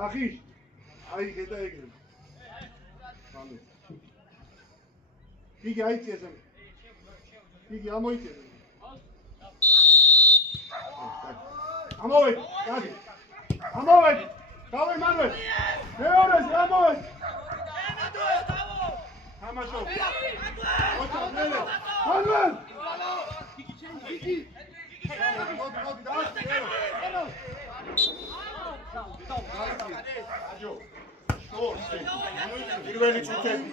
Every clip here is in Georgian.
Achis, ai geta egre. Pigi aitsies. Pigi amoitsies. Amovet, gadi. Amovet. Davai Manuel. Meores, amovet. Hamasho. Ocha, mele. Manuel. Pigi. პირველი ჩუთები.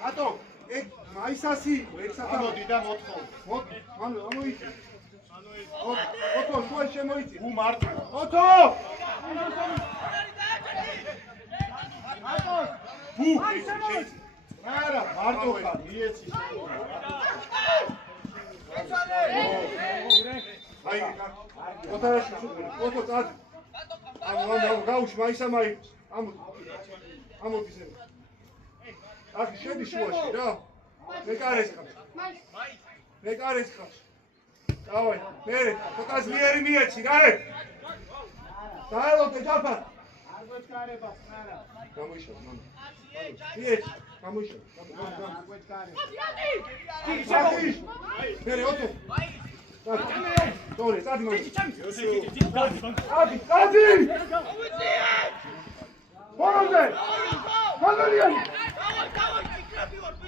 რატო? ეგ მაისასი, ეგ საფამოდი და მოთხოვ. მანო, ამოიწი. ოტო, შუა შემოიწი. მარტო. ოტო! ატო! ბუ! არა, მარტო ხარ, მიეცი. აი, ოტარაში სუპერი. ოტო, წადი. ამ გაუში მაისამაი. ამოდი ზე. ახი შედი შუაში რა. მეკარეს ხარ. მეკარეს ხარ. დავაი, მე ცოტა ძლიერი მიეცი, გაი. დაელოდე ჯაფა. არ გვეწკარება, არა. გამოიშვა, მამა. მიეცი, გამოიშვა. არ გვეწკარე. აკი! მე ოტო. Sorry, წადი მოი. წადი! ბოლომდე! მაგალიანი!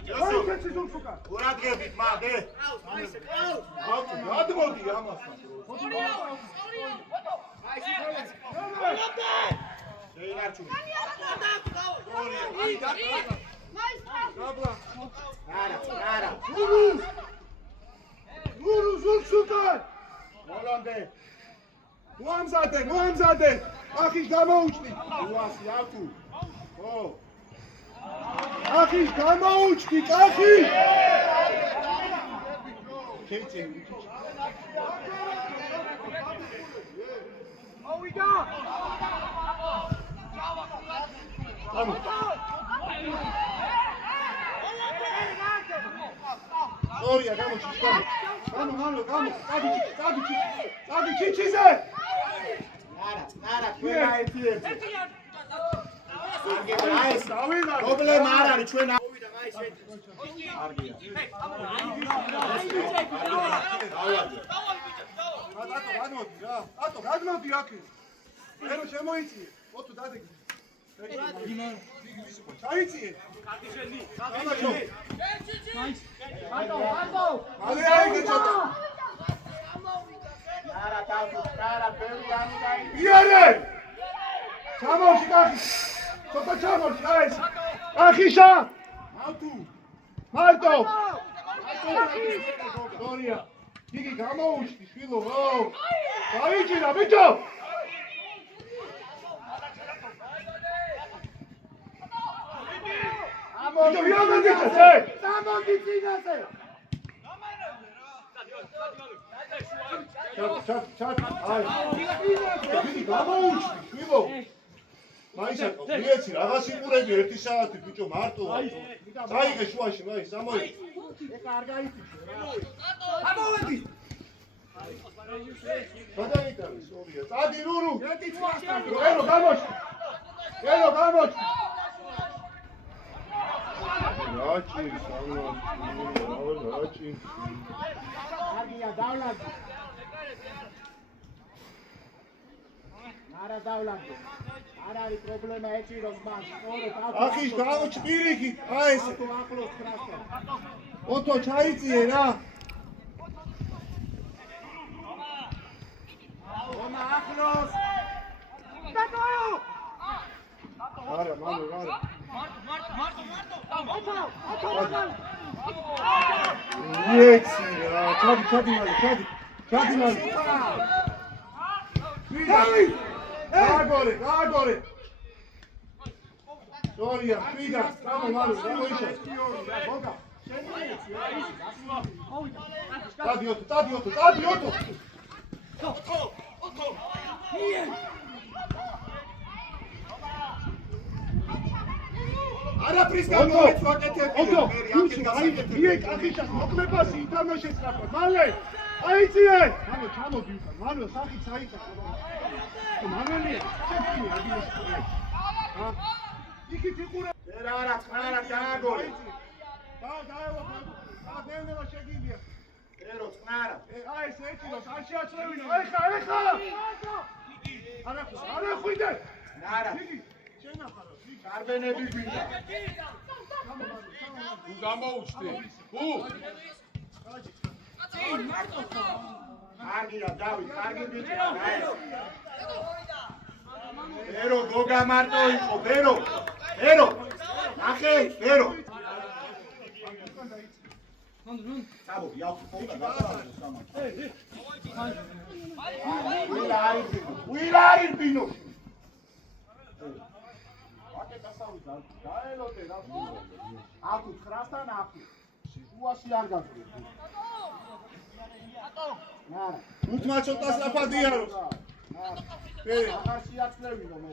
დავай, კაცი ზურფუკა. ყურადღებით, მაგე. გადმოდი ამასთან. შეინარჩუნე. არა. Uru zursukan! Molande! Muamzade! Akhish gamouchdi! Uasi aku! Oh! Akhish gamouchdi! Akhish! Keitse. Oh, we got! Come on! Sorry, I got what you Manu, Tadi Chichize! Nara, ჩვენ აიწიებთ. პრობლემა არ არის, ჩვენ ავიდა მაის ეს. კარგია. Ატო, გადმოდი აქ. ეხლა შემოიწიე. ოტო დადეგი. ჩაიწიე. კარგი შენი. ატო. მალე აიგე ცოტა. Nara, ბევრი გამიგაი. იარე! ჩამოვში კახი. ცოტა ჩამოვში, აი ეს. კახიშა! მარტო! სორია. იგი გამოუჩდი შვილო, ო! დაიჭირა ბიჭო! ბიჭო, ვიარ გიჩაზე? გამოდი წინაზე. ჩატ, აი. იგი გამოუჩდი შვილო. მაისაკო, მიეცი რაღაც სიყურები 1 საათი ბიჭო მარტო. წაიღე შუაში, მაის, ამოი. ეხა არ გაიწიშო რა. ამოვედი. გადაიტანე სორია. წადი რურუ. ელო გამოჩ. რაჭი, რაჭი. კარგია, დავლადი. Nara დავლადი. არ არის პრობლემა ეჭიროს მას. ახიშ გამოჩ პირიქით, აი ეს. ახლოს ხრასო. ოტო ჩაიწიე რა. ონა ახლოს. არა, მანო, არა. იეცი რა, ჩადი მალე. გააგორე. სორია, ხვიდა, გამო მალე, გამოიშა. დადი ოტო. არაფრის გამოიწვაკეთებია. იე კახიშას მოკლებას ითამაშეს რაფა. მალე აიწიე. მანო ჩამოდი უკან. მანო სახით საიტა. მანელია, შეფინე ადგილას. იქით იყურე. არა, დააგორე. დაევა. დევნელა შეგიძლია. ერო, წყნარა. აი ეს ეჭიროს, არ შეაცრევინო. ეხა. არა ხვიდე. ნარა. შენახარო. კარბენები გვინდა. თუ გამოუჩდი. კარგია, დავით, კარგი ბიჭია, გაეს. ერო, გოგა მარტო იყო, ერო. ნახე, ერო. საბო, იახო, ვილა არის ბინოში. დაელოდე რა აკუ 9-დან აკუ შუაში არ გაძლევ ნარა უთმა ცოტა საფადიაროს აღარ შეაცლევინო მე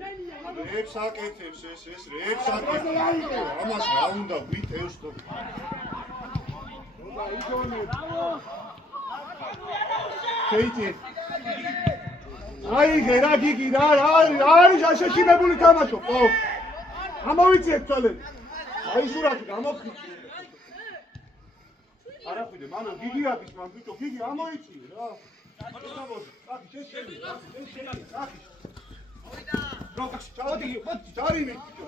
რებს აკეთებს ეს რებს აკეთებს ამას რა უნდა ვითევს თო და იგონე შეიწიე აი გერა გიგი რა არის შეშინებული თამაშო ხო ამოვიწიეთ თვალები აი სურათი გამოფხიზე არა ხვიდე მანო გიგი არის მან ბიჭო გიგი ამოიწიე რა ჩამოდი აკი შეშინე აკი როკაში ჩავდი ჩარიმი ბიჭო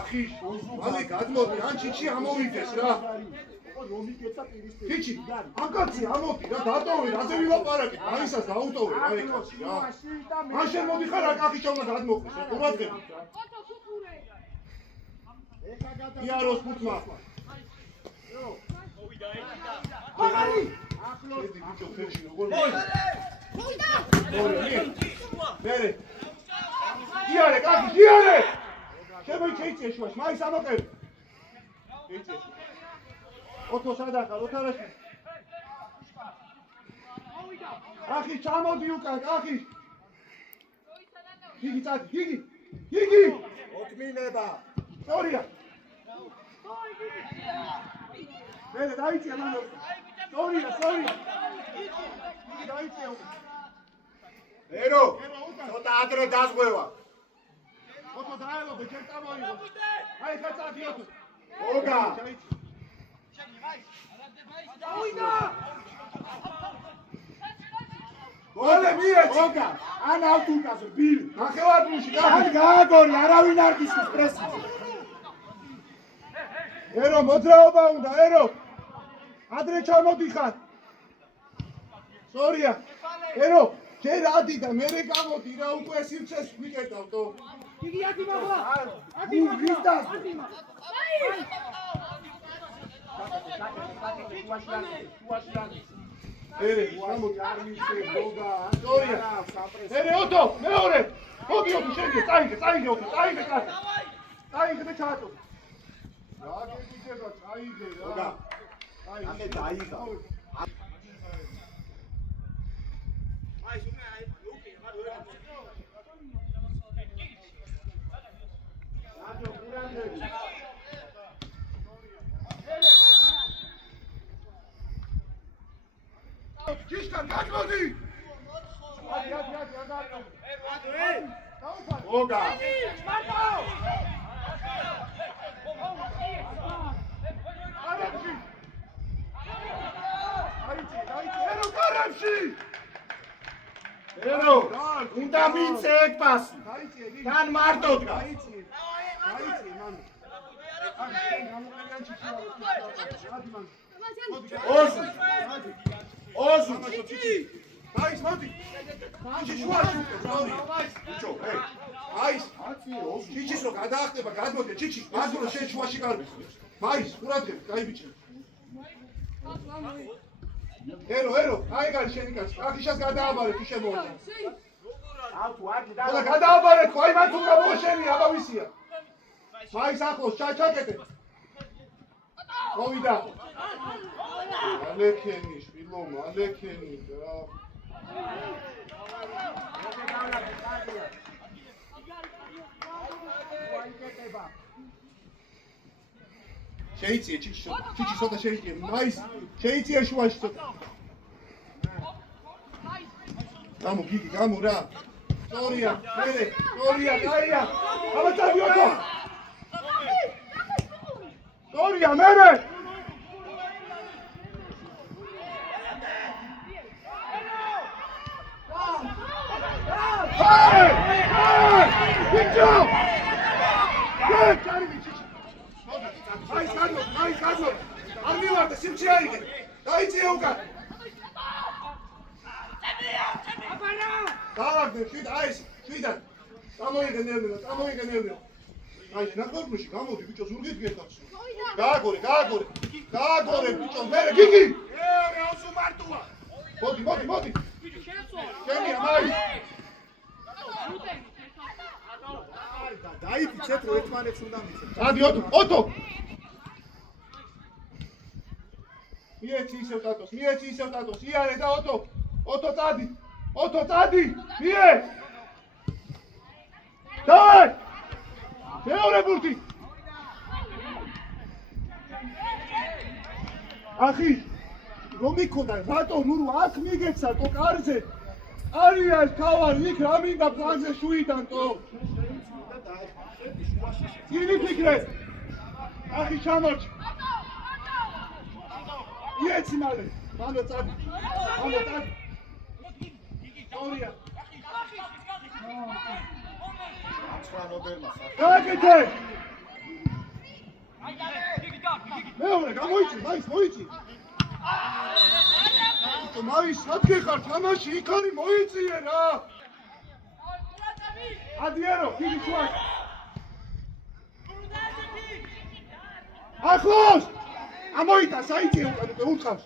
ახი მალე გადმოდი ან ჩიჩი ამოვიდეს რა ჩიჩი აკაცი ამოდი რა დატოვე რაზე ვილაპარაკეთ მაისას დაუტოვე რა ეკაცი რა მან შენ მოდიხარ აკახიშა უნდა გადმოყრის რა ყურადღებით იაროს ფუთმა მაგარი ახლოს ბიჭო ფერში როგორ მერე იარე კახი იარე შემოიწეიცე შუაში მაის ამოყევი ეიცე ოთო სადახარ ოთარაში კახი ჩამოდი უკან კახი გიგი წადი გიგი ოთმინება სორია მერე დაიწია მანო. სორია. დაიწია. ერო, ცოტა ადრე დაზღვევა. ოტო დაელოდე, ჩვენ წამოიღო. აი ხა წადიოთ. ოგა. დავიდა. გოლე მიეჭი. ოგა. ან ავტუნკაზე ბილ. ნახევარფინალში ან გააგორი, არავინ არ გისის პრესის. ერო მოძრაობა უნდა, ერო. ადრე ჩამოდიხარ. სორია. ერო, ჯერ ადი და მერე გამოდი რა უკვე სივრცეს ვიკეტავთო. იგი აკი მაგლა. აკი მაგდას. ერე, გამოდი არ მისე გოგა. სორია. ერე ოტო, მეორე. მოდი ოტო შენგე, წაიგე ოტო, წაიგე კაცი. წაიგე და ჩააწო. რა გეგიდება, წაიგე რა. ოგა. ამდე დაიღა. ჯიშკან გაჭმოდი. ოგა. ერო კარებში. ერო, უნდა მიცე ეგ პასი. თან მარტო დგა. დაიწი მან. ოზუ. დაიც მოდი. ჩიჩი შუაში უკვე ძაური. ბიჭო, აის. ჩიჩის რო გადაახტება, გადმოდე ჩიჩი. მაგრო შენ შუაში კარგი. მაის, ყურადღებ, კაი ბიჭო. ერო, აი გარი შენი კაცი. ახიშას გადააბარე თუ შემოვიდა. ავთუ აქ და და გადააბარე თუ აი მან თუ გამოშენი, აბა ვისია. მაის ახლოს ჩაკეტე. მოვიდა. ალექენი, შვილო, ალექენი რა. შეიწიე ჩიჩი ცოტა შეიწიე მაის შეიწიე შუაში ცოტა გამო გიგი გამო რა სორია მერე სორია კაია აბა წავიოთო სორია მერე ბიჭო მაის გადმო არ მივარდე სიმჩი აიღე დაიწიე უკან დავაგდე შვიდ აის შვიდად წამოიღე ნერვიო აი ნაკორბუში გამოდი ბიჭო ზურგით გეთახსო გააგორე ბიჭო მერე გიგი ერე ოსუ მარტუა. მოდი შენია მაის დაიფიცეთ რო ერთმანეთს უნდა მიცეთ. ადი ოტო მიეცი ისევ ტატოს იარე და ოტო წადი მიე დავай მეორე ბურთი ახი რომ იქონდა რატო ნუ აქ მიგეცა თო კარზე არია ეს თავარი იქ რა მინდა პლანზე შუიდან თო ძილი ფიქრე ახი ჩამორჩ იეცი მალე მანო წადი სორია გაკეთე მეორე გამოიწი მაის მოიწი მაის ადგე ხარ თამაში იქ არის მოიწიე რა ადიერო დიდი შუა ახლოს ამოიტა საიტი უთხავს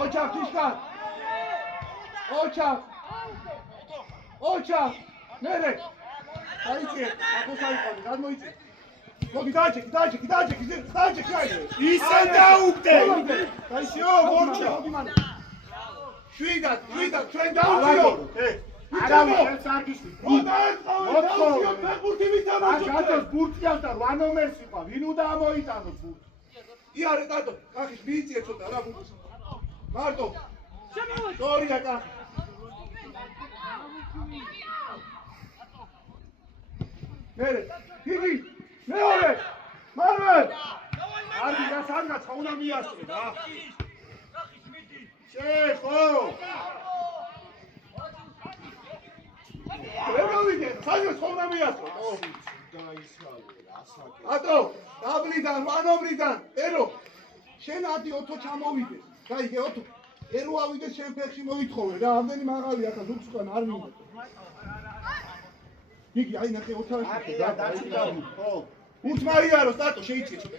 ოჩა ფიშკა ოჩა მერე საიტი ახლოს აიყვანე გადმოიწი მოდი დაჭი ისე დაუგდე. დაიშიო მორჩა შვიდად ჩვენ დავჭიო არავის არ გისმის. მოთხოვე ფეხბურთი ვითამაშოთ. გაწოს ბურთიას და 8 ნომერს იყო. ვინ უნდა ამოიტანოს ბურთი? იარე ტატო, კახის მიიწიე ცოტა რა ბურთს. მარტო. სტორია კახი. მერე, გიგი, მეორე. მარველ. არგი რა სანგაცხა უნდა მიასწრო რა. შეხო. რეგავიდე, სანგაცხა უნდა მიასწრო. ატო, დაბლიდან, ვანობრიდან, ერო. შენ ადი ოთო ჩამოვიდეს. გაიგე ოთო. ერო ავიდეს შენ ფეხში მოვითხოვე რა, ამდენი მაღალია ხა ზუგსკან არ მინდა. გიგი, აი ნახე ოთავაში დაჭიდა. ხო. უთმაიარო, სტატო შეიწიე ცოტა.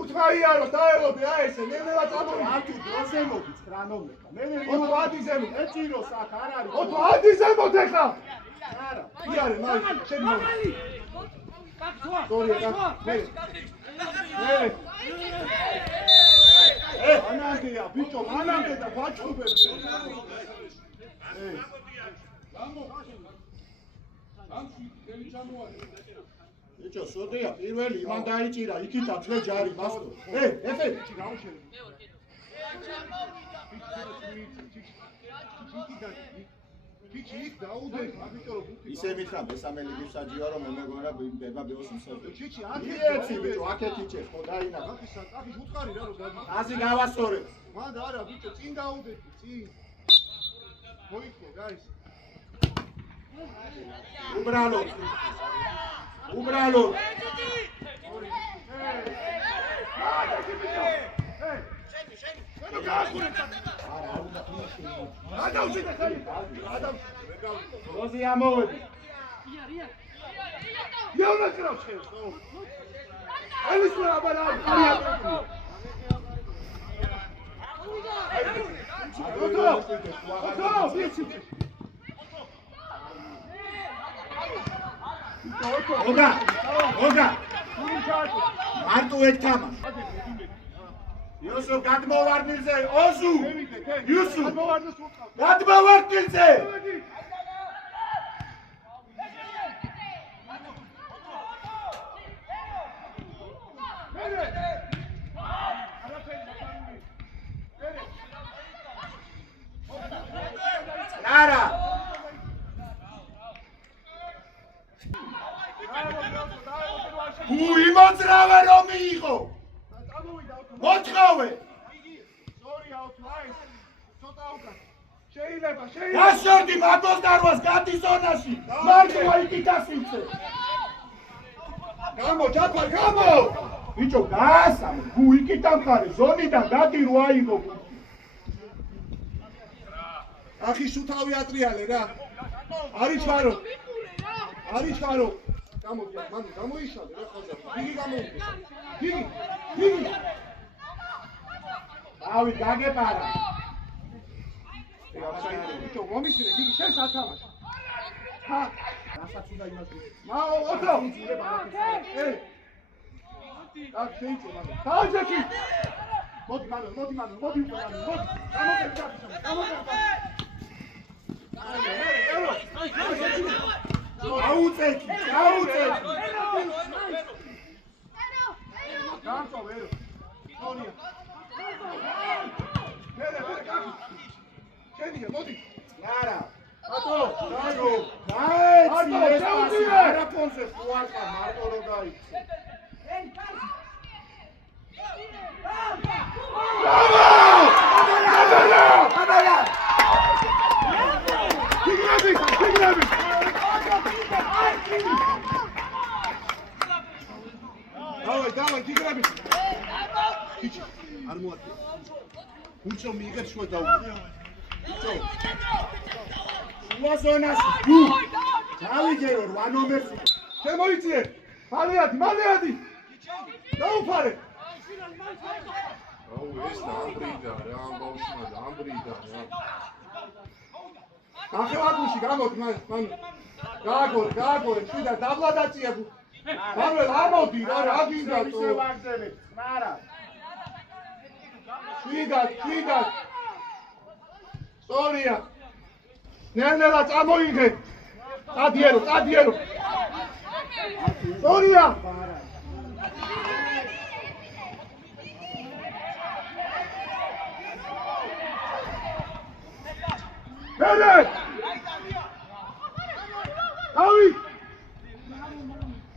უთმაიარო, დაელოდე აი ესე, ნელა წამოვიდე. ათი დროზე მოგიც რა ნომერა. ოთო ადიზე მო, ეჭიროს აქ არ არის. ოთო ადიზე მოდე ხა. არა. იარე, მაი, შენ მო. სტორია, მე. ანანდია, ბიჭო, ანანდე და ვაჭუბებს. ბიჭო, სოდია, პირველი იმან დაიჭირა, იქით აწლე ჯარი, მასტო. ეფე, გაუშენე. ბიჭი, დაუდე, ბიჭო, ისე მითხრა, მესამე ლიგის საჯიო რომ მე მეგონა ბება ბიოს მსხვერპლი. ბიჭი, აკეთი, ბიჭო, აკეთი ჩე, ხო დაინა. კახის უთხარი რა რომ გადი. აზი გავასწორებ. მან არა, ბიჭო, წინ დაუდე, წინ. მოიქო, გაის. უბრალო. უბრალო. როზი ამოვედი. მეუნა კრავს ხელს, ხო? ალის რა აბარა, არია. ოტო, ვიცი. ოგა. მარტო ეთამა. იოსო გადმოვარდნილზე, ოზუ. იოსო. გადმოვარდნილზე. არა. იმოძრავე რომ მიიღო. მოთხოვე. შეიძლება. გასორდი მაგოს დარვას გადი ზონაში. მარტო იკიტასიცე. გამო, ჯაფარ, გამო. ბიჭო, გაასამე. გუ იკიტამხარე ზონიდან გადი რო აიღო. ახი შუთავი ატრიალე რა. არის ჩარო. არის ჩარო. გამოდია, მამი, გამოიშალე რა ხაზა. გიგი გამოვიდეს. გიგი. ავი გაგეპარა. ბიჭო, მომისინე, გიგი, შენ სათამაშო. ხა, რასაც უნდა იმას ვიცი. მაო, ოთო. აქ შეიძლება, მაგრამ. დააჯექი. მოდი, მოდი. აუწექი. გამწოვე. სონია. მერე, კახი. შენია, მოდი. არა. ატო, დაიგო. გაეცი, არა ფონზე ხუარხა მარტო რო გაიქცე. აბალა! გიგრები! დავай, გიგრები! ბიჭო, არ მოაწია. ბიჭო, მიიღებ შუა დაუგე. ბიჭო. შუა ზონაში, გუ! დავიგერო 8 ნომერს. შემოიწიე! მალეადი! დაუფარე! აუ, ეს და ამბრიდა რა, ამ ბავშვმა და ამბრიდა რა. ახევაგუში გამოდი, მან. გააგორე, შვიდა დაბლადაწია. მაგრამ ამოდი რა გინდა თუ ისე ვაგზელებ, ხმარა. შვიდა. სტორია. ნელა წამოიღე. წადიერო. სორია. მერე. დავი.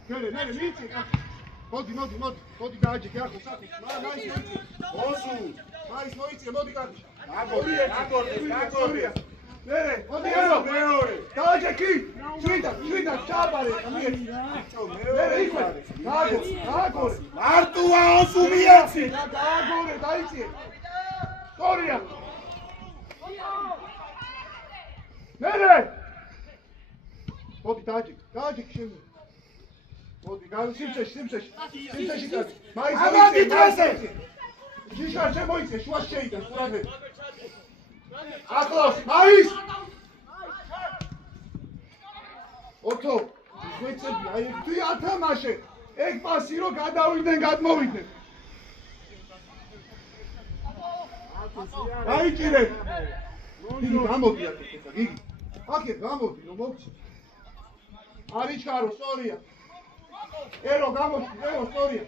მერე მიცი. მოდი გააჯიქე ახლა საქმე. მაის მოიცი. ოსუ. მაის მოიცი, მოდი გააჯიქე. გაგორე. მერე, მოდი ერო. მეორე. გააჯიქე. შვიდა, ჩაბარე, მიეცი. მერე იქვე. გააგორე. მარტოა ოსუ მიეცი. გააგორე, დაიწიე. სორია. მერე. მოდი გააჯიქე შენ. მოდი სიმწეში კაცი. მაის ამადი დღესე. ჯიშა შემოიცე, შუა შეიდა, ყურადღე. ახლავს, მაის. ოთო, გვეცები, აი თუ ათამაშე. ეგ პასი რო გადავიდნენ, გადმოვიდნენ. დაიჭირე. იგი გამოდი აქ ხა, იგი. აქეთ გამოდი, რომ მოვცი. არიჩქარო, სორია. ერო გამოჩი, სორია.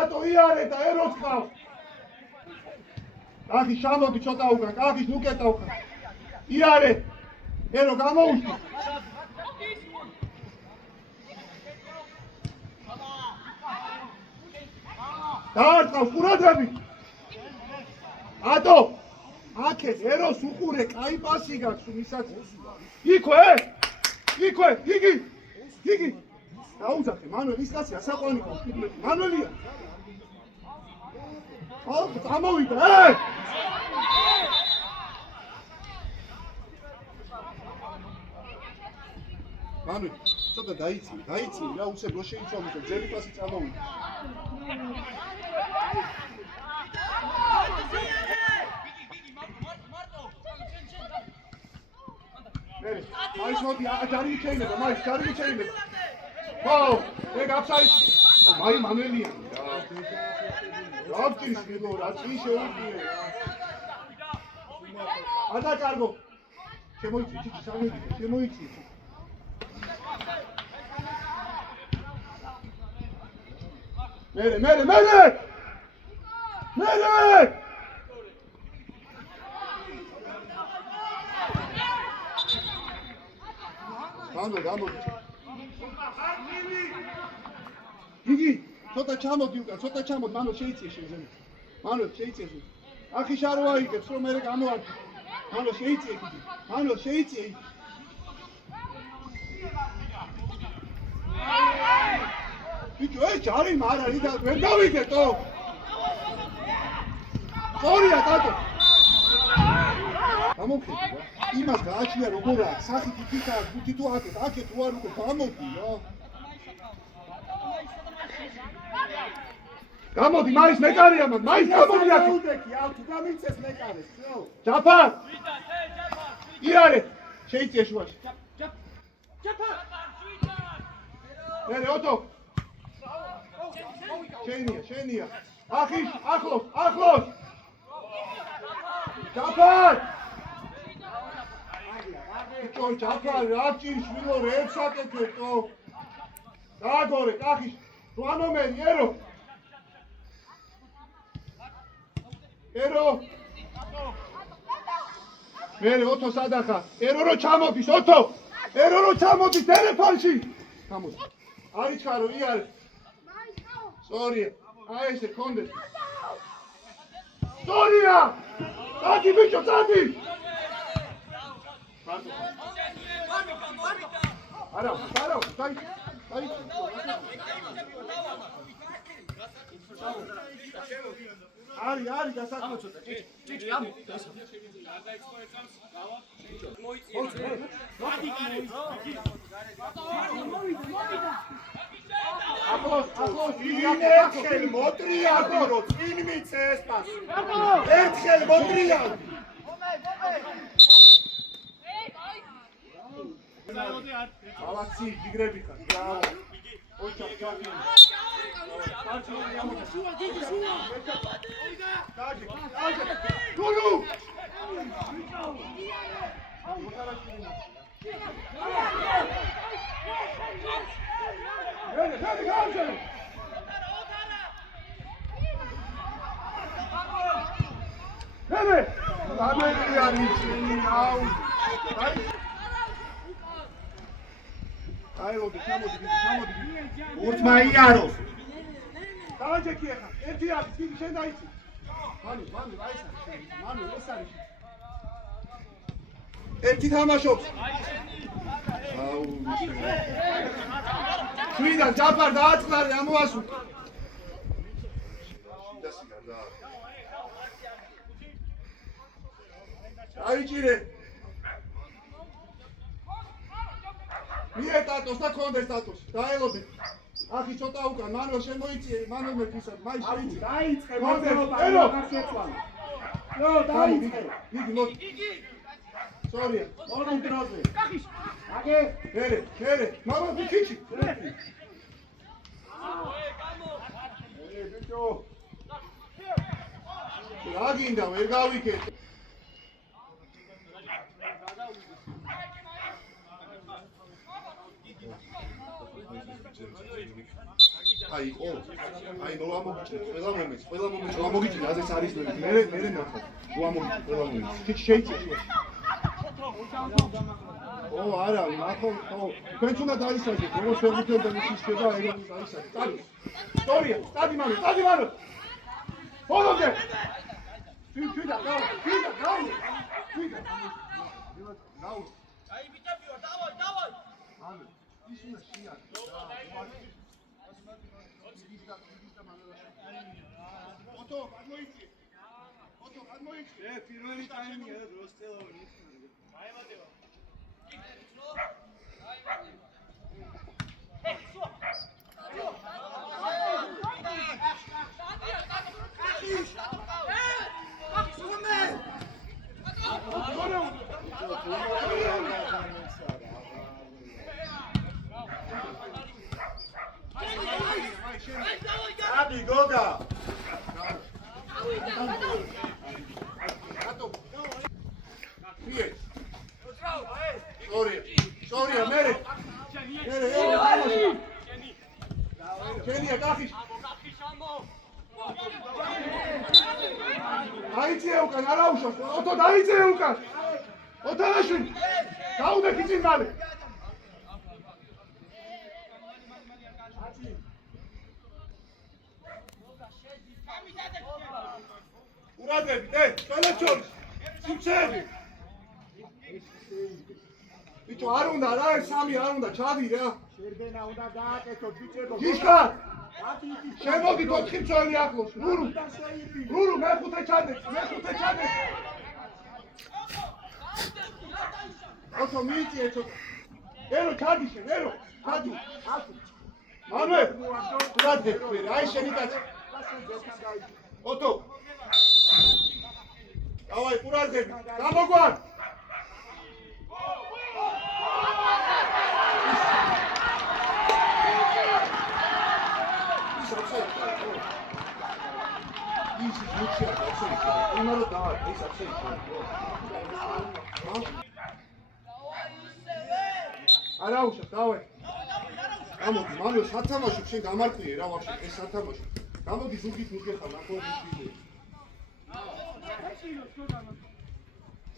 ატო იარე და ეროს ყავს. კახი შამოდი ცოტა უკან, კახის უკეტა უკან. იარე. ერო გამოუშვი. დაარტყავს ყურადღები. ატო. აქეთ ეროს უყურე, კაი პასი გაქვს მისაც. იქვე, იგი. დაუძახე, მანველ ის კაცი ასაყვანი ყავს, მანველია. წამოვიდა, მანველი, ცოტა დაიცი, რა უცებ რო შეიცვალოს და ძელი პასი წამოვიდა. მაის მოდი, ჯარი შეიძლება, ჯარი შეიძლება. ხო, ეგ აფსარი. მაი მანველია. რა გჭირს მიგო, რა წი შეუძლია. ადაკარგო. შემოიცი, ჩიქი, შემოიცი. მერე! გამოდი. იგი, ცოტა ჩამოდი უკან, მანო შეიწიე შენ. მანო შეიწიე. ახი შარო აიგებს, რომ მე გამოარჩი. მანო შეიწიე. ბიჭო, ეს ჯარი მარარი და ვერ გავიგეთო. სორია, ტატო. გამომხედი რა. იმას გააჩნია როგორა, სახით იქა, გუთი თუ აქეთ უარ უკვე გამოდი რა. გამოდი, მაის მეკარია მაგ, მაის გამოდი აქ. უდექი, თუ გამიცეს მეკარეს, ხო? ჯაფარ. იარე, შეიწიე შუაში. ჯაფარ. მერე ოტო. შენია. ახიშ, ახლოს. ჯაფარ. ჯაფარ, რა ჭირს მილო რებს აკეთებდო. გააგორე, კახიშ, 8 ნომერი, ერო. მერე ოთო სადახა. ერო რო ჩამოდის, ტელეფონში. გამოდი. არიჩქარო, იარე. სორია. აი ესე კონდეს. სორია! წადი ბიჭო, წადი! არა, დაი. არი დასაკმო ცოტა. ჭიჭი ამო. ახლოს იგი მოტრია გორო, წინ მიცეს პასი. ერთხელ მოტრია. ალაქსი გიგრები ხარ. ოჩა ჩაკი. გაჯი. გოლუ. ურთმა იაროს. დააჯექი ახლა. ერთი არის, დიდი შენ დაიცი. მანუ, აი ეს არის. მანუ, ეს არის. ერთი თამაშობს. აუ. შვიდან ჯაფარ დააწყნარი ამოასულ. აიჭირე. მიეტატოს და კონდეს სტატუს. დაელოდე. ახი ცოტა უკან, მანო შემოიწიე, მანო მეფისად, მაი შეიწი. დაიწყე, მოდეობა, ერო. ნო, დაიწყე. იგი მოდი. სორია. ორი დროზე. აგე, მერე, მამა ბიჭი. ბიჭო. რა გინდა, ვერ გავიქეთ. აი ყო აი ნუ ამოგიჭრე ყველა მომენტს რა მოგიჭრე აზეც არის მე ნახო ნუ ამოგიჭრე ყველა მომენტს քიჩ შეიძლება ო არა ნახო თქვენ უნდა დაისაჯეთ როგორც ფერმიტენ და მის შედა ეგრე დაისაჯეთ წალი ისტორია სტადი მანო ბოლომდე თვითა გაუ აი ბიჭებიო დავაი ანუ ის უნდა შეარ ოტო გადმოიწე პირველი ტაიმია და დროს წელავენ აიმადევა აბი გოგა სორია მერე კენია გახიშ დაიწიე უკან არა უშავს ოტო დაიწიე უკან ოტანაშვილი გაუნე ქიჩინ მალე ურადები დე ტელეჩოლის სიმჩები ბიჭო არ უნდა რა ეს სამი არ უნდა ჩადი რა შერბენა უნდა გააკეთო ბიჭებო გიშკა შემოდი 4 მწველი ახლოს რურუ მეხუთე ჩადე ოტო მიიწიე ცოტა ერო ჩადი შენ ერო ჩადი მამე ურადები აი შენი კაცი ოტო დავაი ყურადღები გამოგვარ ის მუქია absolutely იმალო დავაი ეს absolutely არა უშავ დავაი გამოდი მამე სათამაშო შენ გამარტიე რა ვაფშე ეს სათამაშო გამოდი ზუგით მიგეხარ ნახოები შვილი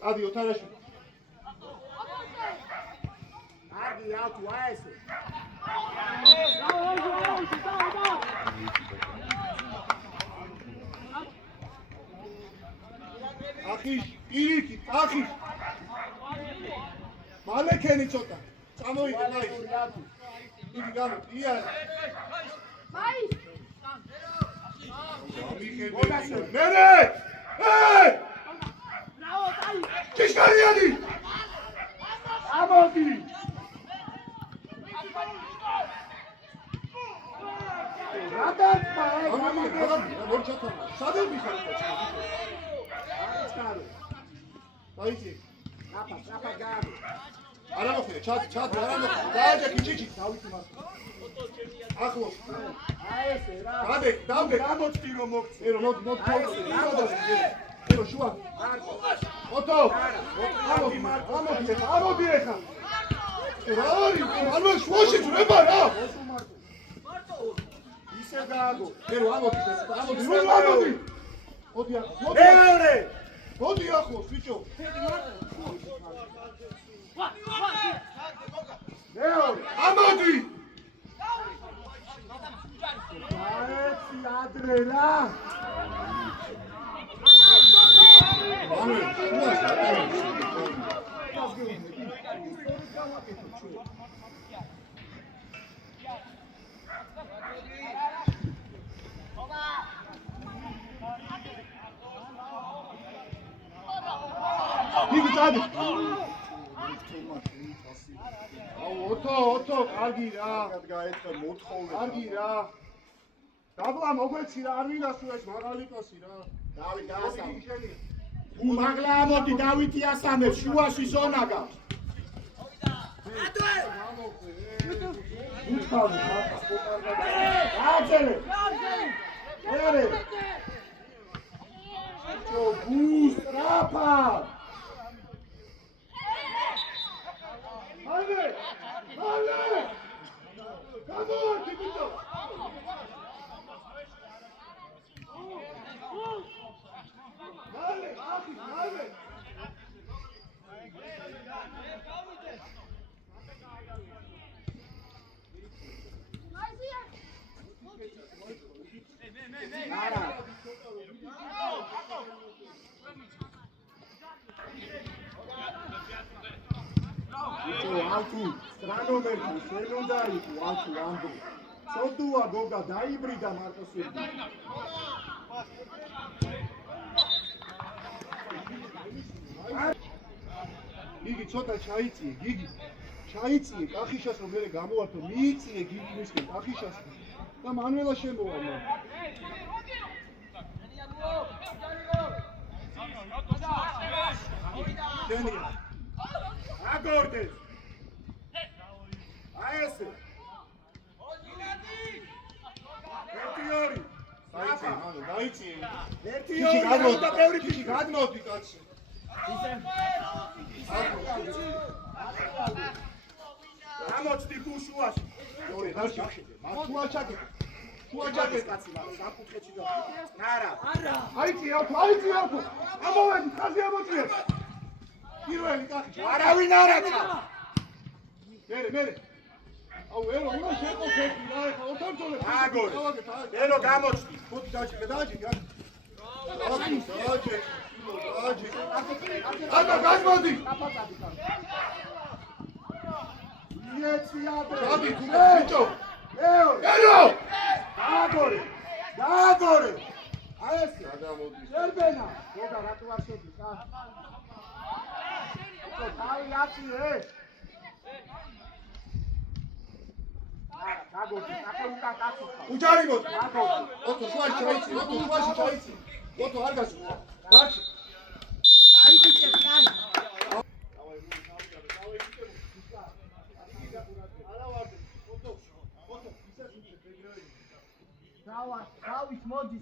ადი ოთარაში ადი აკუ აესე ახიშ ირიკი ახიშ მალეკენი ცოტა წამოიღე მაი იგი გამო იან მაი მერე ჭიშკარიანი ამოდი რატომა სადე მიხარ აიცი აფა გააბი არა მოხდა ჩად არა მოხდა დააჯექი ჩიჩი დავითი მას ახლოს აესე რა დავდე გამოწი რომ მოგწე ერო მოდ ერო შუა ოტო ამოდი ეხა რა არის ანუ შუაში ძრება რა ისე გააგო მე რო ამოდი მეორე მოდი ახლოს ბიჭო მეორე ამოდი აეცი ადრე რა იგი წადი ოტო კარგი რა გაეცა მოთხოვე კარგი რა დაბლა მოგვეცი რა არ ვინასურა ეს მაღალიკოსი რა დავით დაასამე თუ მაგლა ამოდი დავითი ასამებს შუაში ზონა გაქვს აძერე ერე ჩო ბუს რაფა მალე გამოდი ბიჭო მალე ალტუ სტრანომერკი შენონდა იყო ალტუ ანდო სოდუა გოგა დაიბრიდა მარტოსები გიგი ცოტა ჩაიწიე გიგი ჩაიწიე კახიშას რომ მერე გამოართო მიიწიე გიგი მისკენ კახიშას და მანველა შემოვა მან შენია აგორდე აესე ერთიორი დაიწიე ერთიორი და ბევრი გიგი გადმოვდი კაცი ამოწდი თუ შუაში ორი დაშახშე მართლა ჩაკეთე შუა ჩაკეთე კაცი მაგრამ საკუთხედში და არა აიწიე ავთო ამოვედი ხაზი ამოწიე პირველი კახი არავინ არ აცა მერე აუ ერო უნდა შეყოფები რა ეხა ორთანწოლე აგორ ერო გამოჩდი მოდი დაჭირე აბა გაზმოდი იეცი ადრე დადი თუ ბიჭო ერო გააგორე აესე გადამოდი ერბენა გოგა რატო არ შედის რა თავი აწიე არა გაგოდი ახლა უკან კაცო უჯარი მოდი ოტო შუაში ჩაიცი ოტო არ გასულ დაჩი აი ბიჭე კარი დავის მოდის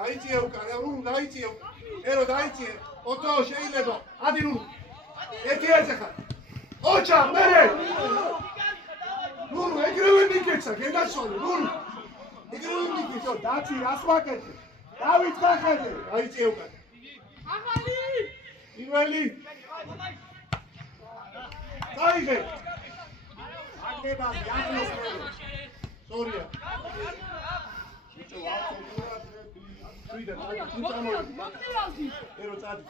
დაიწიე უკან ნუ დაიწიე ერო დაიწიე ოტო შეიძლება ადი ნუ ერთი ხარ ოჩა მერე ნუ ეგრევე მიკეცა გენაშოლი ნუ ეგრევე მიკეცა დაცი რას ვაკეთე დავით გახედე დაიწიე უკან ახალი პირველი დაიღე აგნება იახლოს სორია ვიდა მოწირავდი ერო წადი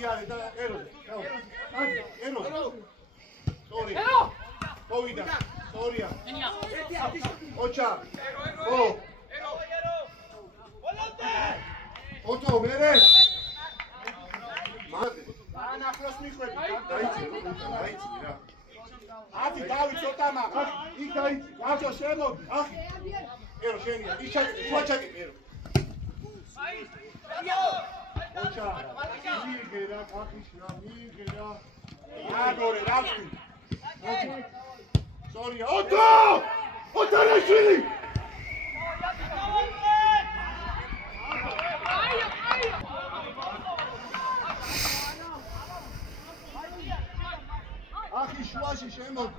იარე და ერო წადი ერო სორია ერო მოვიდა სორია ოჩა ო ერო ოტო მერე ან ახლოს მიხვედი დაიცი რა ათი დავით ცოტა მაგა იქ დაიცი ათო შემოდი ახი ერო შენია იჩაკი შუაჩაკი ერო ოჩა მიგერა კახიშა მიგერა აგორე რა ვთქვი სორია ოტო ოტარაშვილი ახი შუაში შემოდი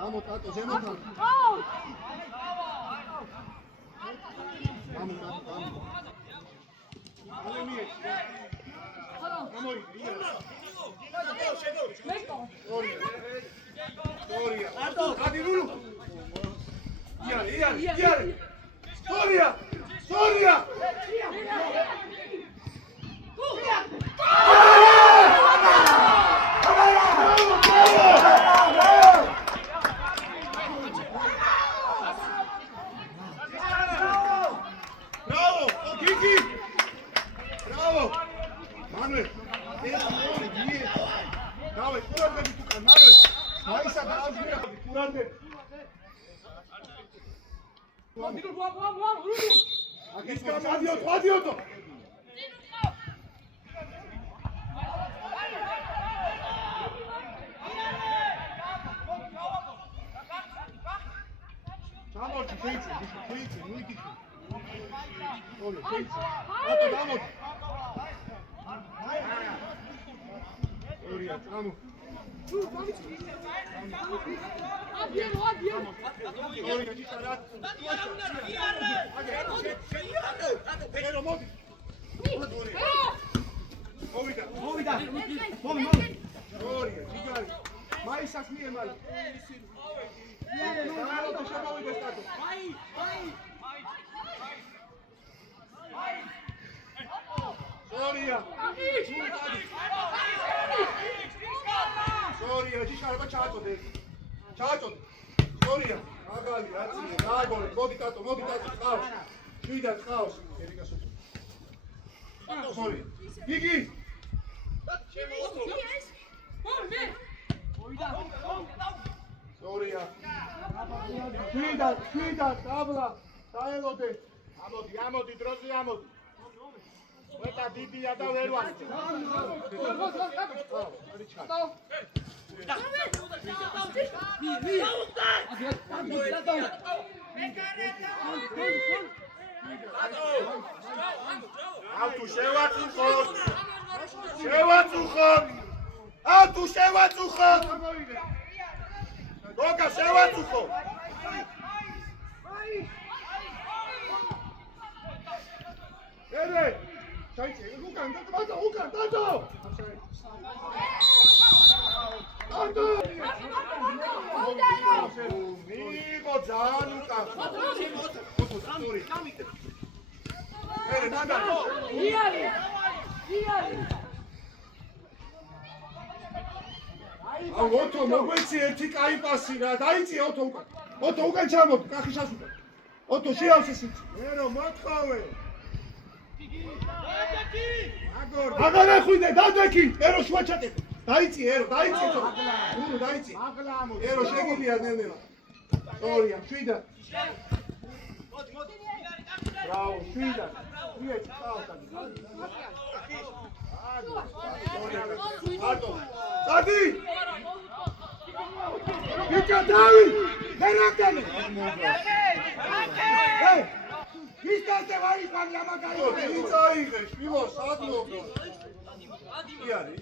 გამო ტატო ზემოდან გამო ale მიე გამოიდი სორია გადი რულუ იარე სორია Bravo! Kiki! Bravo! Manuel! Давай, курante tu can, Manuel! Maisa da azmira, curante! Aquí está, adioto! Çamorçu, şeyci, nu iki. Oğlum, şeyci. Atı, damot. Oraya, tamam. Oraya, çıkarat. Hadi, Ero, modi. Ovida. Oraya, çıkar. Maisas niye mal? Claro, to trzeba ujść tato. Soria. Soria, dzisiaj chyba czato de. Czato. Soria. Agali, racji, nagore, modi tato, chaos. Świda, chaos. Erika super. Soria. Gigi. Soria. Świda, tabla. Dajelode. ამოდი დროზე ამოდი ვეტა დიდია და ვერ ვასწრებ ავტუ შევაწუხოთ გოგა შევაწუხო Ere! Çayçı, Lukan, tato! Tato! Migo, Zanuka! Ere, nada! Ოტო, მოგვეცი ერთი კაი პასი რა, დაიწი ოტო უკან. ოტო უკან ჩამოდი, კახი შასუკა. ოტო შეავსე სიცი. ერო მოთხოვე აგარა ხვიდე, დადექი, ერო შუაჩატე. დაიწი, ერო, დაიწი ოტო. ურუ, დაიწი. ერო შეგიძლია ნელ-ნელა. სორია, შვიდა. ბრავო, შვიდა. მიეჭი, წავსადი. არტო. წადი! ვიჭა დავი! დერაგდანი! ჰეი! ვისტანტე ვარი ფანი ამაგარი! ვიწაიღე, შვილო, სადმოგო! იარე.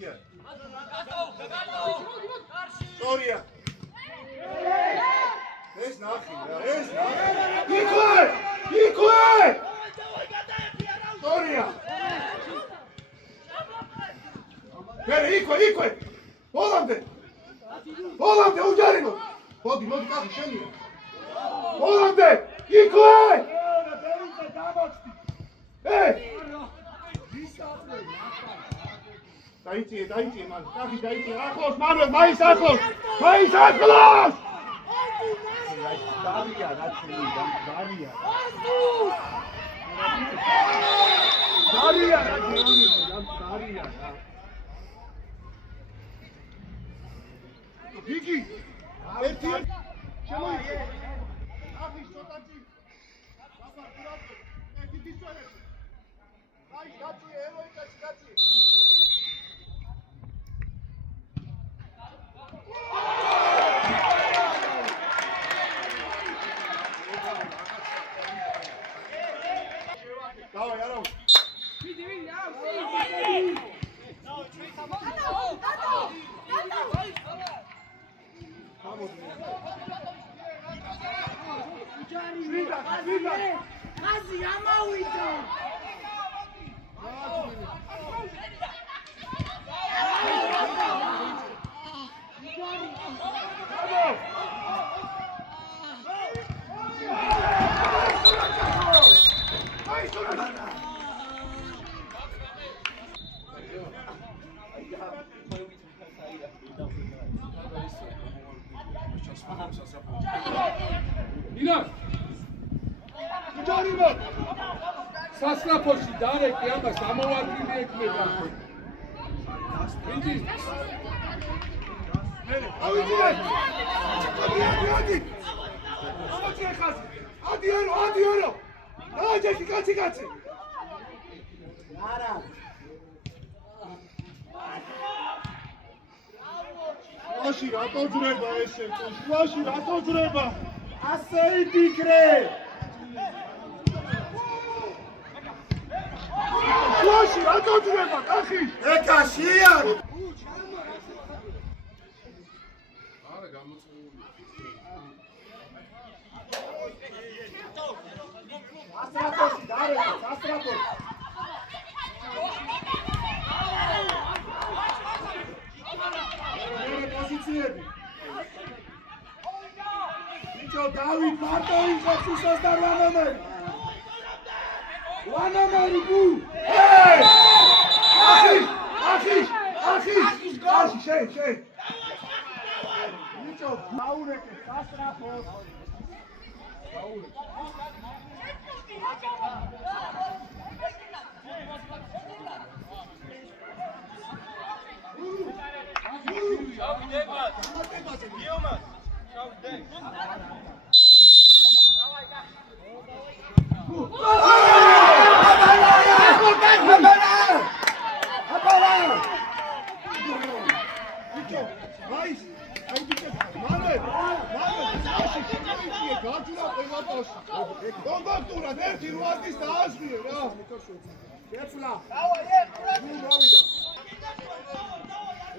სორია! ეს ნახი რა, ეს ნახი! იქვე! სორია! მერე იქვე! ბოლამდე უჯარიმო! მოდი, კახი შენია! ბოლამდე! იქვე! დაიწიე მან. კახი დაიწიე. ახლოს მანველ, მაის ახლოს. მაის ახლოს. დარია რა შეიძლება დარია დარია რა იგი ერთი შემოიწე ახი შოტაჭი აბა კურატო ერთი დისვერე აი გაჭი ეროიკაში გაჭი давай арау ვიდი ხაზი ამოვიდა ინა ჯარიმო სასლაფოში დარეკი ამას ამოვარდილი ექნება ვიდი ადიარო დააჯექი კაცი არა შუაში რატო ძრება ესე შუაში რატო ძრება ასე იფიქრე შუაში რატო ძრება კახი ეკაშია არა გამოწვეული ასტრატოში დარეკე ასტრატოში პოზიციები ბიჭო დავით მარტო იღებს უსას და 8 ნომერი 8 ნომერი გუ ახი შენ ბიჭო დაურეკე სასტრაფოს კონტაქტურად ერთი 8-ის დაასვიე რა. შეცვლა. ნუ მოვიდა.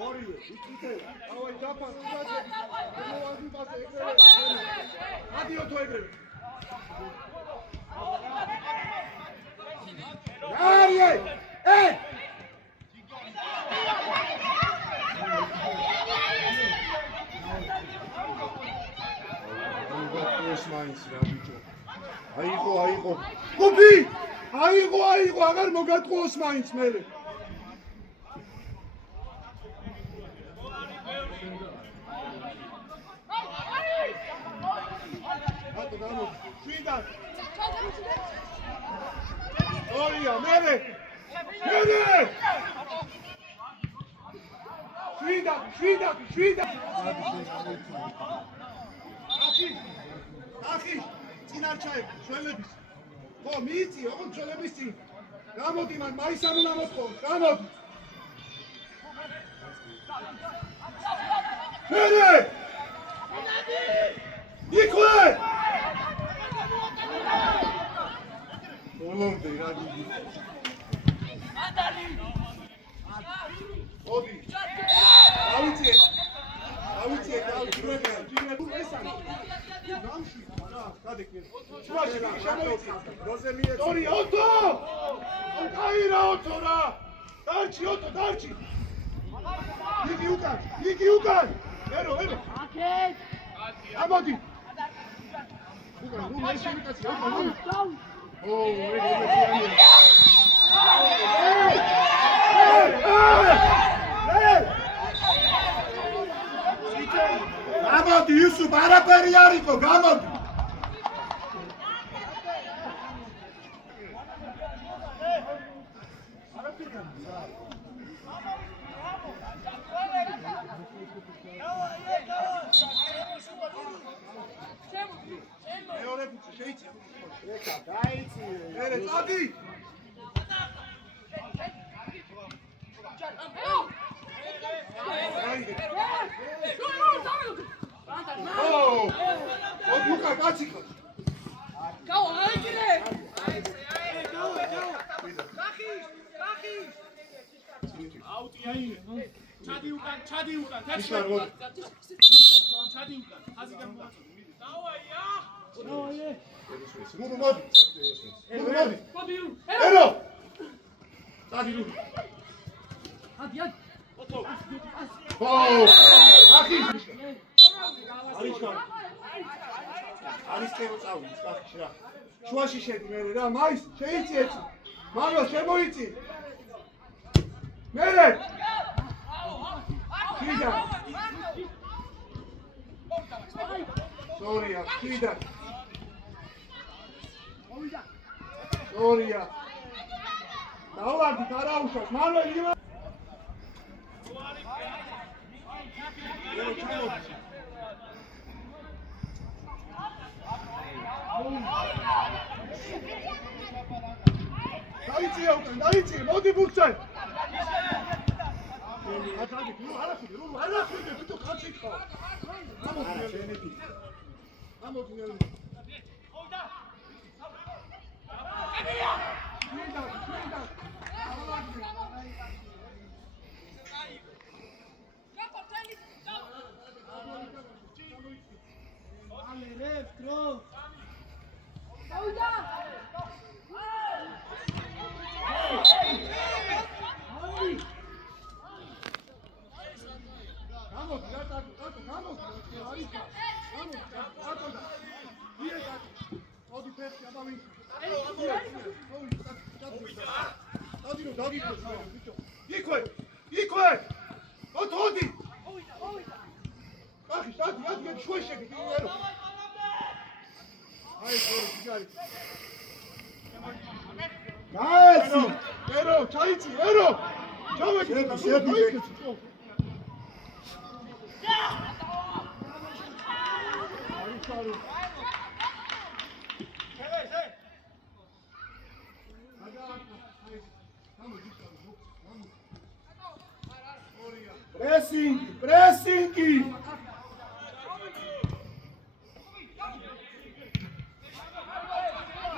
ორივე, იკითხე. დავაი დაფა, უძაჭე. მოვადი პასე ეგრევე. ადიოთო ეგრევე. არიე! ეს მაინც რა ბიჭო. აიღო. გუფი! აიღო, აღარ მოგატყუოს მაინც მერე. ატო გამო. შვიდან. ორია, მერე. შვიდან. ახი წინარჩაებ შველების ხო მიიწი ოღონდ შველების წინ გამოდი მან მაისამ უნდა მოწყო გამოდი მერე იქვე ბოლომდე რა დიდი ოდი ავიწე ესანი გამში რა გადეკნე შუაში შემოიწი როზელიე სტორი ოტო აირა ოტო რა დარჩი იგი უკან ერო აკეთ ამოდი უკან ნუ ეს შენი კაცი ო ეგ ნიკო გამოდი მეორე ფიცი შეიძლება ეკა დაიცი ერე წადი ოდუკა კაცი ხარ ჩადი უკან ისარ მოდი ჩადი უკან ხაზი გამოაწოდე ნუ მოდი ერო წადი ნუ ახი არის კეო წავიდეს კახში რა შუაში შედი მე რა მაის შეიწიეთ მამო შემოიწი მერე კიდე სორია კიდე სორია დავარდით არა უშავს მამო იგივე დაიწია უკან დაიწია მოდი ბურცე არაფერი ბიჭო კაცი ხარ გამოდი იქვე ოთოდი ახი სტადი შუა შეგდი ერო აი ხორი ჯარი გაეცი ერო ჩაიცი ერო ჩავედი შედი პრესინგი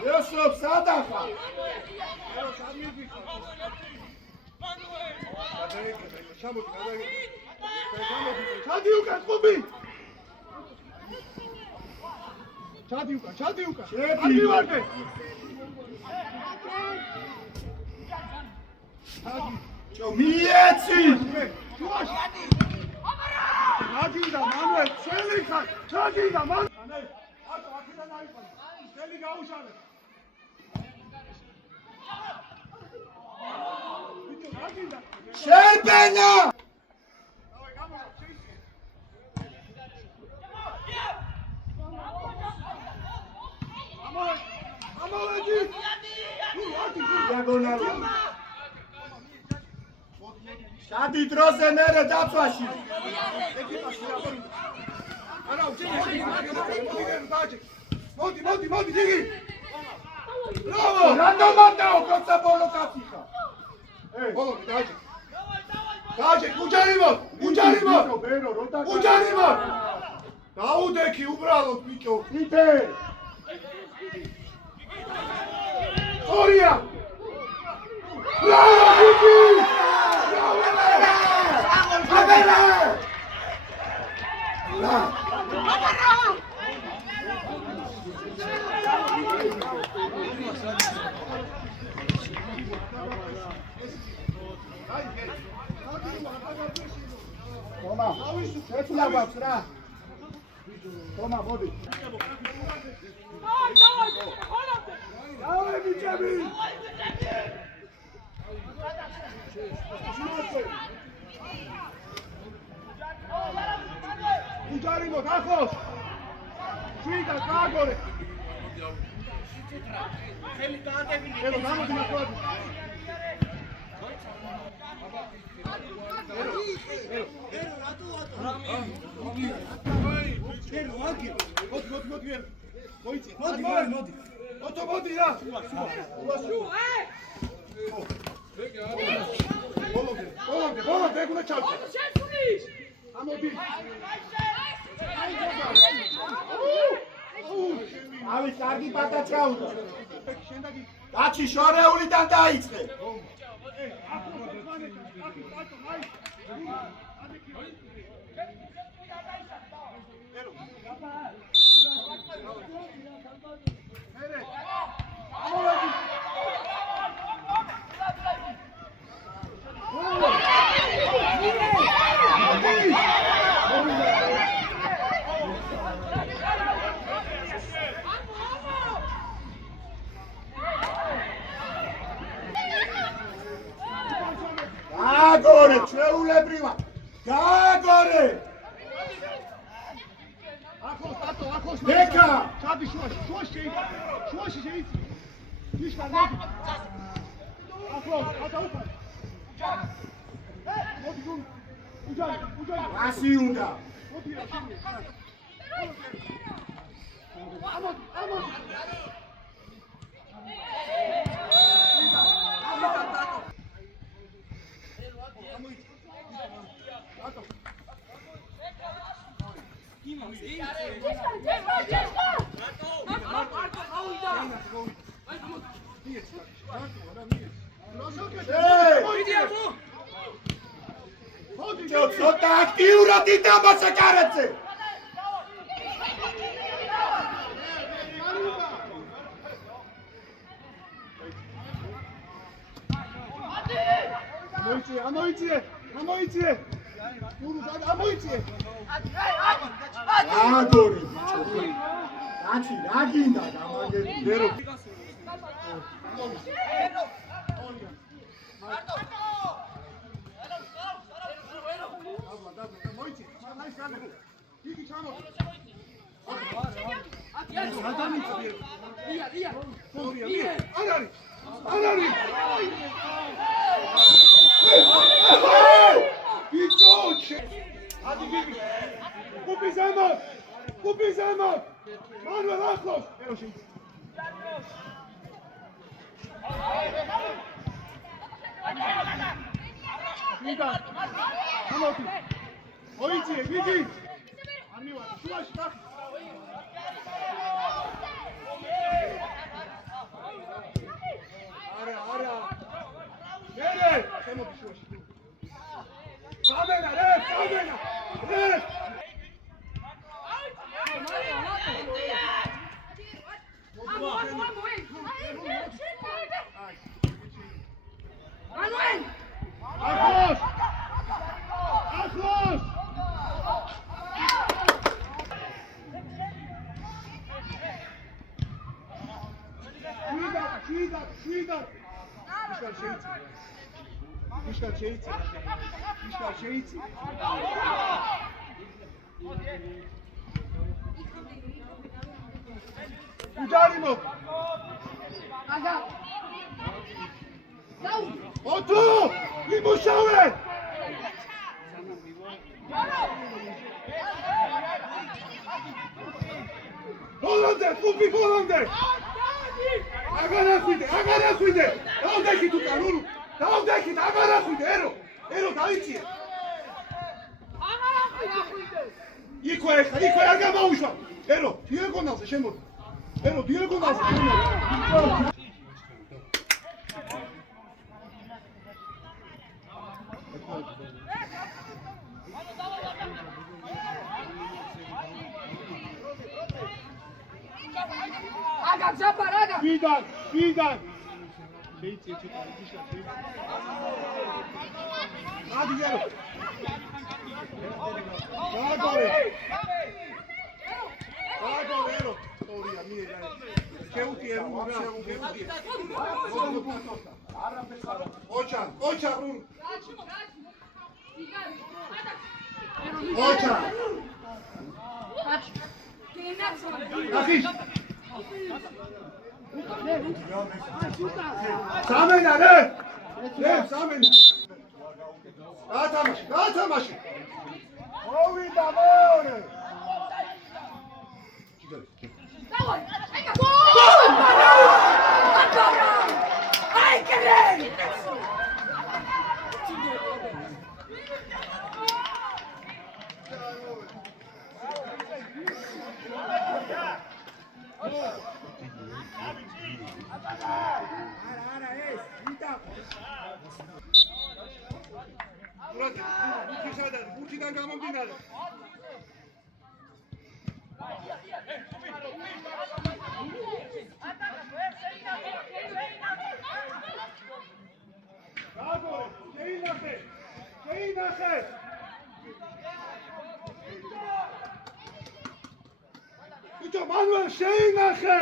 იოსოფ სადახა ერო სამიდი ჩადი უკან ყუბი ჩადი უკან შედი ვარდე მიეცი ჩადი და მანუელ შენი ხარ ჩადი და მანუელ აქედან აიყვანე შენი გაუშალე ბიჭო ჩადი და შერბენა დავай გამოვა შეიძლება ამოვედი დიაგონალი შადი დროზე მერე დაწვაში არა მოდი დიდი ბრავო რანდომანდაო კოცა ბოლო კაციხა ბოლო დაჯე უჯარიმო დაუდექი უბრალოდ ბიჭო იტე ორია ბრავო დიდი თომა შეცვლა გვაქვს რა თომა მოდი დავე ბიჭები უჯარიმო დახოს ვიდა გააგორე ხელი დაადებინე. ელო გამოდი მაგოდი მოდი რა ბოლომდე ეგუნა ჩავწე ამოდი ავი კარგი პატა ჩაუდა კაცი შორეულიდან დაიწყე გააგორე ჩვეულებრივად გააგორე ახლოს დეკა ჩადი შუაში შეიცი ნიშკარ მოდი ახლოს უკან მოდი უჯარი ასი უნდა მოდი რა ცოტა აქტიურად იდაბასა კარეთზე ამოიწიე ამოიწიე გააგორე ბიჭო კაცი რა გინდა გამაგერი ვერო იგი ჩამო არ არის ბიჭო ადი გიგი კუპი ზემოთ მანველ ახლოს ერო შეიცი ვიდა ამოდი მოიწიე გიგი არ მივარ შუაში დახი არა მერე შემოდი შუაში სამენა ახლოს შვიდა მიშკა შეიცი უჯარიმო აგა ოტო იმუშავე ბოლომდე აგარახვიდე დავდექით უკან ურუ დავდექით აგარახვიდე ერო დაიწიე აგარახვიდე იქვე არ გამაუშვა ერო დიაგონალზე შემოდი Aga, zaparaga! ვიდან შეიცი ადი ერო გააგორე ერო სტორია მიე ქეუთი ერო ოჩა ოჩა ნახის სამენა რე სამენა გაათამაში მოვიდა მეორე ბურთიდან გამომდინარე შეინახე ბიჭო მანუელ შეინახე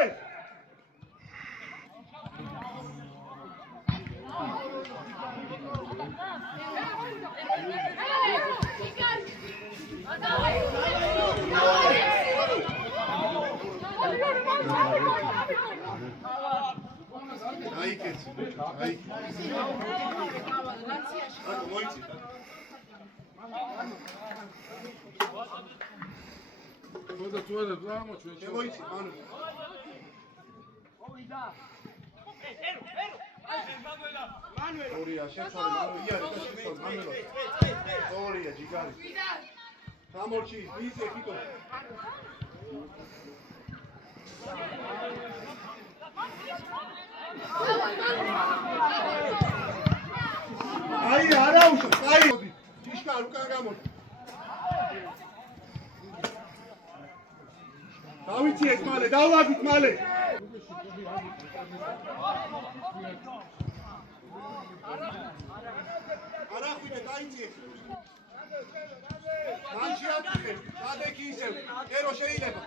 აი არა უშო აი ჭიშკარ უკან გამოდი დავიციეთ მალე დავაგით მალე არა ხვიდე დაიციეთ მან შეაფიქრე სადექი ისევ ერო შეიძლება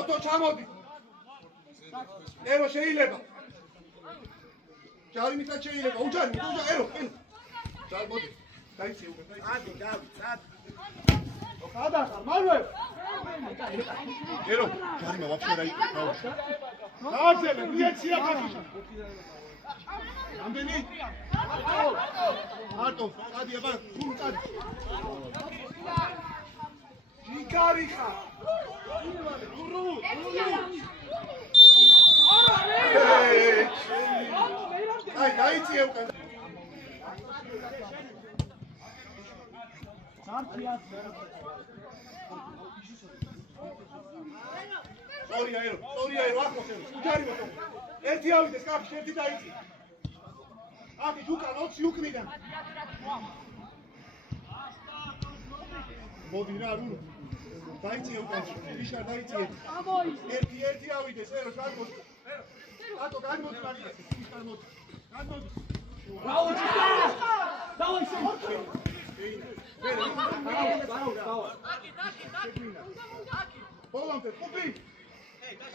ოტო ჩამოდი ერო შეიძლება ჯარი მითაც შეიძლება უჯარი ერო ჩამოდი დაიცი უკვე დაიცი სადა მანუელ ერო ჯარიმა ვაფშე დაიწე გააძელე მიეცია კაციშა რამდენი მარტო წადია ბა გულო წადი ჯიგარიხა გურუ აი დაიწია უკან სორია ერო ახმოს ერო უჯარი მოხო ერთი ავიდეს კაფში ერთი დაიწი აკი უკან 20 უკნიდან მოდი რა რულო დაიწია უკან ვიშარ დაიწია ერთი ავიდეს ერო შარგოს ატო განმოდი მაგას ვიშარ მოდი განმოდი დავაი ბოლომდე ხუბი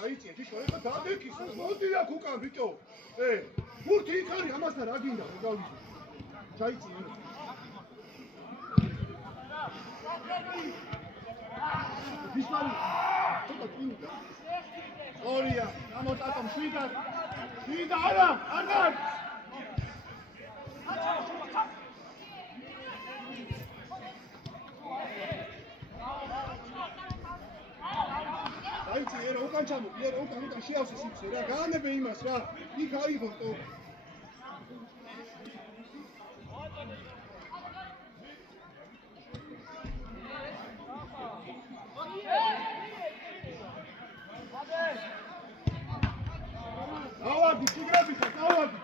აიწია ჯიშო ეხა დადექის მოდი აქ უკან ბიჭო ბურთი იქ არის ამასთან რა გინდა გავიძე ჩაიწია ბისმარი ცოტა წინდა ორია გამოტატომ შვიდა არა დაიცი ერა უკან ჩამოდი ერა უკან შეავსე სიცხე რა გაანებე იმას რა იქ აიღო ტო დავადი სიგრებისა დავადი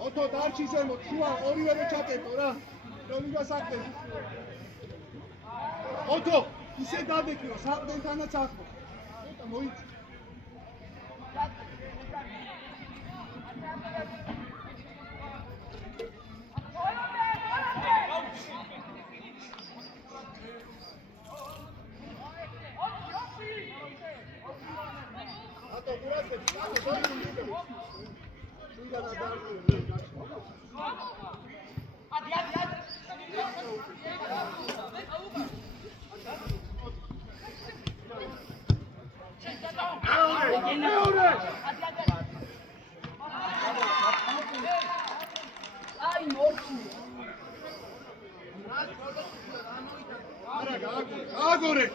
ოტო დარჩი ზემოთ შუა ორივე ჩატეტო რა რომ გასაგდები ოტო ისე დადეკიო საყდენთანაც ახმო ოტო მოიწი ატო გურატები ატო შოი უნდა შუიდა და დარჩი აი მორჩი აგორე